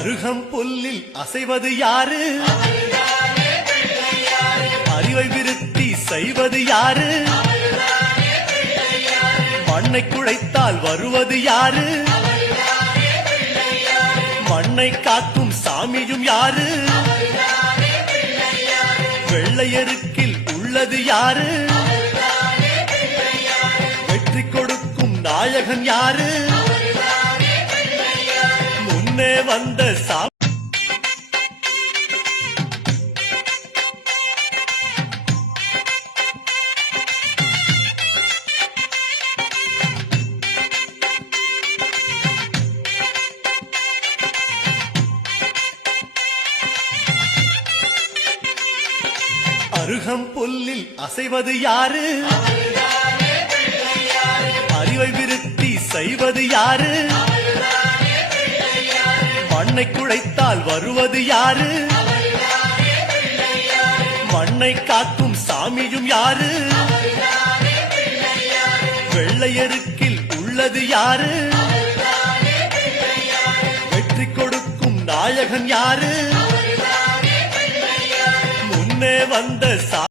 அருகம் புல்லில் அசைவது யாரு? அறிவை விருத்தி செய்வது யாரு? மண்ணை குழைத்தால் வருவது யாரு? மண்ணை காக்கும் சாமியும் யாரு? வெள்ளையருக்கில் உள்ளது யாரு? வெற்றி கொடுக்கும் நாயகன் யாரு? முன்னே வந்த அருகம் புல்லில் அசைவது யாரு? அறிவை விருத்தி செய்வது யாரு? மண்ணை குழைத்தால் வருவது யாரு? மண்ணை காக்கும் சாமியும் யாரு? வெள்ளையருக்கில் உள்ளது யாரு? வெற்றி கொடுக்கும் நாயகன் யாரு? முன்னே வந்த